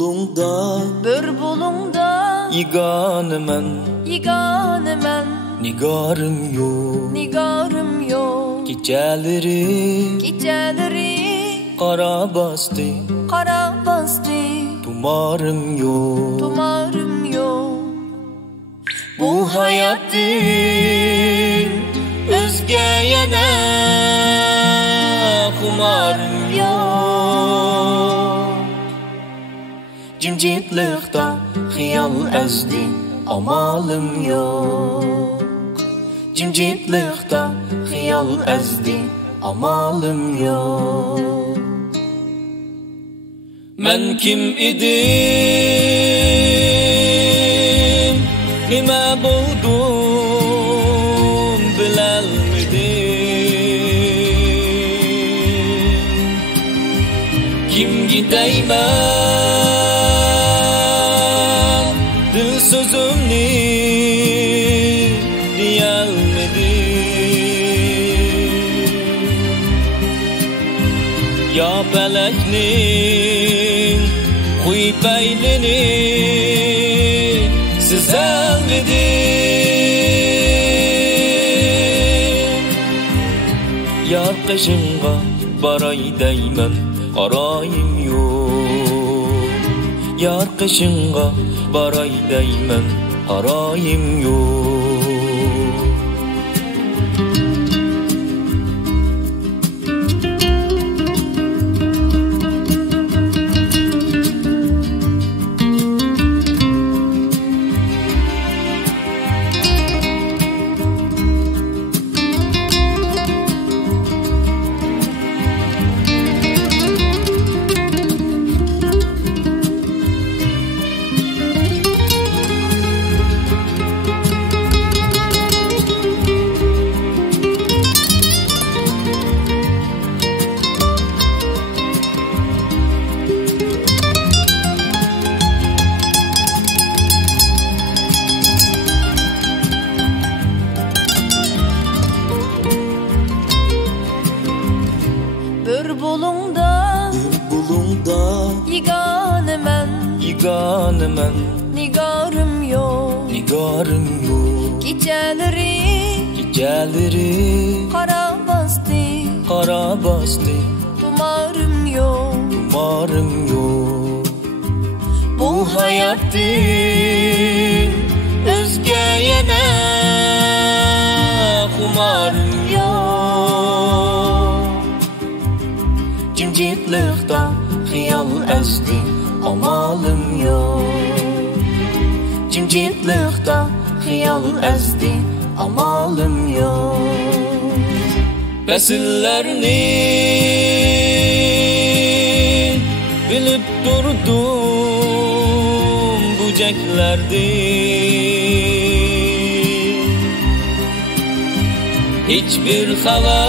bulungda Yiganemen Nigarım yok Geceleri Kara bastı Tumarım yok Bu hayatın Özgeye ne Kumarım yok Cimcitlikte Hiyal ezdi Amalım yok Cimcitlikte Hiyal ezdi Amalım yok Men kim idim Nime buldum Bilelmedim Kim gideymen Dil sözümni Diyelmedim Ya feleknin Huy peylini Sizelmedim Yar kışınga baray değmen Arayım yok Yar kışınga baray değmen Arayım yok bulungda Yiganemen Nigarım yok Geceleri Kara bastı Tumarım yok Bu hayatın Özgeye ne Kumarım yok Cimcitlikte Hiyal ezdi Amalım yok Cimcitlikte Hiyal ezdi Amalım yok Fesillerni Bilip durdum Bucaklardi Hiçbir haber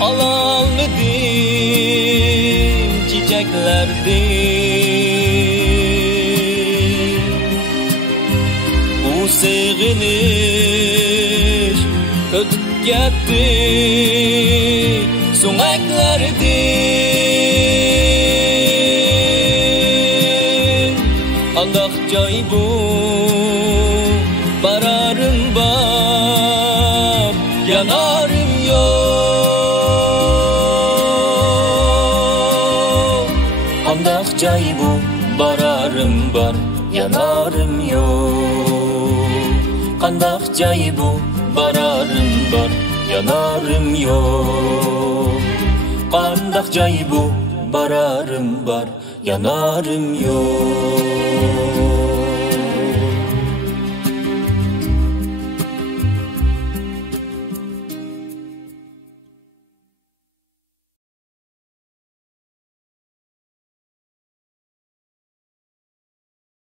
Alalmadım Çiçeklerdi Bu sevginiş Ötüp gitti Soğuklardi Andak joy bu Bararım var Yanarım yok Andak joy bu Bararım var Yanarım yok Andak joy bu Bararım var Yanarım yok Andak joy bu Bararım var Yanarım yok